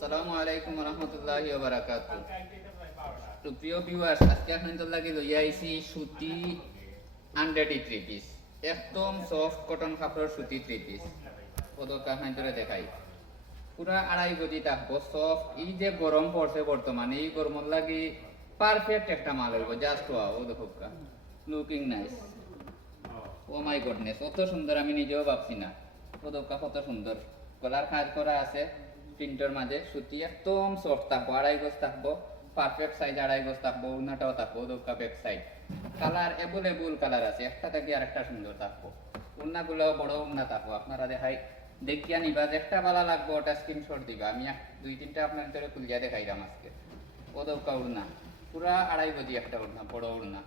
আসসালামু আলাইকুম রহমতুল্লাহি ওয়া বারাকাতুহু। তো প্রিয় ভিউয়ার্স, আজকে আপনাদের লাগি লইয়া আইছি সুতি আন্ডারটি থ্রি পিস, একদম সফট কটন কাপড়ের সুতি থ্রি পিস। পদক আপনাদের দেখাই, পুরা 2.5 গজি থাকবো সফট। এই যে গরম পড়ছে বর্তমানে, এই গরমের লাগি পারফেক্ট একটা মাল হইব। জাস্ট ওয়াও, ও দেখো looking nice. Oh my goodness, অত সুন্দর আমি নিজেও ভাবছি না। পদকা কত সুন্দর, গলার কাজ করা আছে প্রিন্টের মাঝে। সুতি একদম সফট থাকবো, 2.5 গজ থাকবো, পারফেক্ট সাইজ 2.5 গজ থাকবো। উন্নাটাও থাকবো দোকা back side. Colour available colour আছে, একটা থেকে আরেকটা সুন্দর থাকবো। উন্নাগুলো বড় উন্না থাকবো। আপনারা দেখাই দেখিয়া নিবা, যেটা ভালো লাগবো ওটা স্ক্রিনশট দিবা। আমি 2-3টা আপনার ভিতরে খুলিয়া দেখাইলাম আজকে। ও দোকা উড়না, পুরা 2.5 গজি একটা উড়না, বড় উড়না।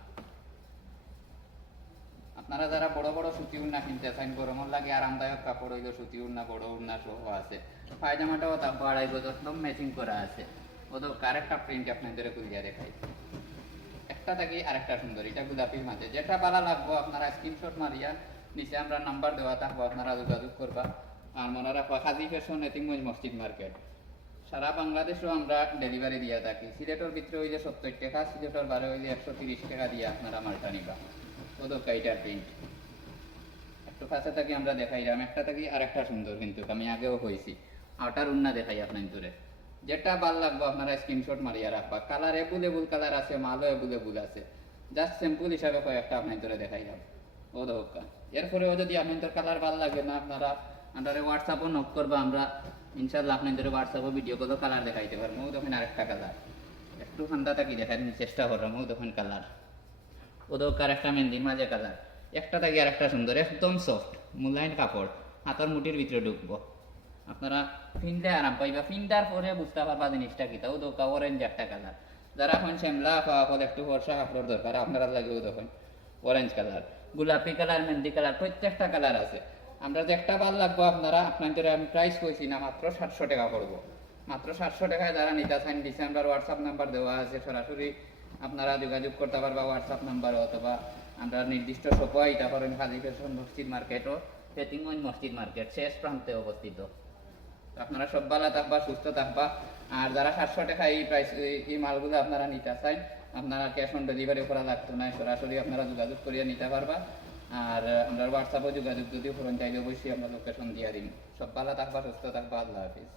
আপনারা যারা বড় বড় সুতি উড়না কিনতে চান, গরমের লাগে আরামদায়ক কাপড় হইলো সুতি উড়না, বড় উড়না সহ আছে। পায়জামাটাও থাকবো 2.5 গজ, একদম ম্যাচিং করা আছে। ওদের আরেকটা প্রিন্ট আপনাদের খুলিয়া দেখাই, একটা থেকে আরেকটা সুন্দর। এটা গোলাপির মাঝে, যেটা ভালো লাগবো আপনারা স্ক্রিনশট মারিয়া নিচে আমরা নাম্বার দেওয়া থাকবো, আপনারা যোগাযোগ করবা। আর মনে রাখবা, হাজি ফ্যাশন, এতিমগঞ্জ মসজিদ মার্কেট। সারা বাংলাদেশেও আমরা ডেলিভারি দিয়া থাকি। সিলেটের ভিতরে হইলে 70 টাকা, সিলেটের বাইরে হইলে 130 টাকা দিয়ে আপনারা মালটা নিবা। ওদের কাইটার প্রিন্ট একটু কাছে থাকি আমরা দেখাইলাম, একটা থাকি আরেকটা সুন্দর। কিন্তু আমি আগেও হয়েছি আউটার উন্না দেখাই আপনার দূরে, যেটা ভাল লাগবো আপনারা স্ক্রিনশট মারিয়া রাখবা। কালার এভেলেবল কালার আছে, মালও এভেলেবল আছে। জাস্ট স্যাম্পল হিসাবে কয়েকটা আপনার দূরে দেখাইলাম। ও দোকা এরপরেও যদি আপনাদের কালার ভাল লাগে না, আপনারা আন্ডারে হোয়াটসঅ্যাপও নক করবা। আমরা ইনশাল্লাহ আপনাদের হোয়াটসঅ্যাপও ভিডিও কলও কালার দেখাইতে পারবো। ও তখন আরেকটা কালার একটু ঠান্ডা থাকি দেখার চেষ্টা করলাম। ও তখন কালার ওদের একটা মেহেন্দির মাঝে কালার, একটা থেকে আর একটা সুন্দর, একদম সফট মুলায়ন কাপড়, হাতের মুঠির ভিতরে ঢুকবো। আপনারা ফিনলে আরাম পাইবা, ফিনটার পরে বুঝতে পারবা জিনিসটা কি। তাও দোকা অরেঞ্জ একটা কালার। যারা এখন শ্যামলা পাওয়া হলে একটু ফর্সা কাপড় দরকার, আপনারা লাগেও তখন অরেঞ্জ কালার, গোলাপি কালার, মেহেন্দি কালার, প্রত্যেকটা কালার আছে। আমরা যে একটা ভালো লাগবো আপনারা আপনাদের আমি প্রাইস কইছি না, মাত্র 700 টাকা পড়বো। মাত্র 700 টাকায় যারা নিতে চান, ডিসেম্বর হোয়াটসঅ্যাপ নাম্বার দেওয়া আছে, সরাসরি আপনারা যোগাযোগ করতে পারবা হোয়াটসঅ্যাপ নাম্বার, অথবা আমরা নির্দিষ্ট শপে আইতে পারেন। হাজি ফ্যাশন মসজিদ মার্কেট ও ফেতিগঞ্জ মসজিদ মার্কেট শেষ প্রান্তে অবস্থিত। আপনারা সব ভালো থাকবা, সুস্থ থাকবা। আর যারা 700 টাকা এই প্রাইস এই মালগুলো আপনারা নিতে চান, আপনারা ক্যাশ অন ডেলিভারি করা লাগতো না, সরাসরি আপনারা যোগাযোগ করিয়া নিতে পারবা। আর আমরা হোয়াটসঅ্যাপে যোগাযোগ যদি করেন চাইলে অবশ্যই আমরা লোকেশন দিয়ে দিন। সব ভালো থাকবা, সুস্থ থাকবা। আল্লাহ হাফিজ।